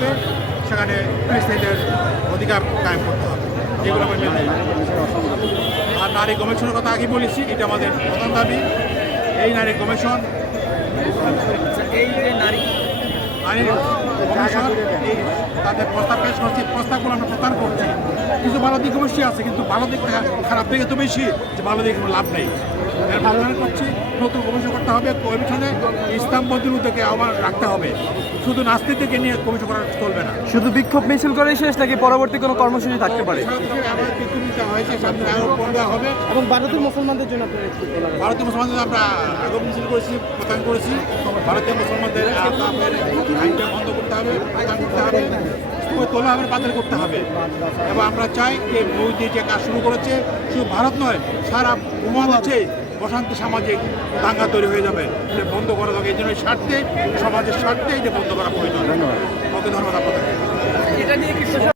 হবে, সেখানে ফিলিস্তিনিদের অধিকার কায়েম করতে হবে, এগুলো আমরা মেনে নিই। আর নারী কমিশনের কথা আগে বলেছি, এটা আমাদের প্রধান দাবি। এই নারী কমিশন এই যে নারী কমিশন এই তাদের প্রস্তাব পেশ করছি, প্রস্তাবগুলো আমরা প্রত্যাহার করছি। কিছু ভালো দিক অবশ্যই আছে, কিন্তু ভালো দিক খারাপ দিকে তো বেশি, যে ভালো দিকে কোনো লাভ নেই। এর প্রত্যাহার করছি, নতুন কমিশন করতে হবে। কমিশনে ইসলামপন্থীর উদ্যোগে আহ্বান রাখতে হবে, শুধু নাস্তিকদেরকে নিয়ে কমিশন করা চলবে না। শুধু বিক্ষোভ মিছিল করেই শেষ নাকি পরবর্তী কোনো কর্মসূচি থাকতে পারে? সারা দেশে আমাদের বিক্ষোভ হয়েছে, সামনে আরও দেওয়া হবে। এবং ভারতের মুসলমানদের জন্য আপনারা কি বলা যায়? ভারতীয় মুসলমানদের আমরা আগম মিছিল করেছি, প্রত্যাহার করেছি। ভারতীয় মুসলমানদের আইনটা বন্ধ করতে হবে, প্রত্যাহার করতে হবে, তোলা হবে, বাতিল করতে হবে। এবং আমরা চাই যে মোদী যে কাজ শুরু করেছে, শুধু ভারত নয়, সারা উপমহাদেশে অশান্তি সামাজিক দাঙ্গা তৈরি হয়ে যাবে, এটা বন্ধ করা দরকার। এই জন্য স্বার্থে, সমাজের স্বার্থে এটা বন্ধ করা প্রয়োজন। ওকে, ধন্যবাদ আপনাদের। এটা নিয়ে কি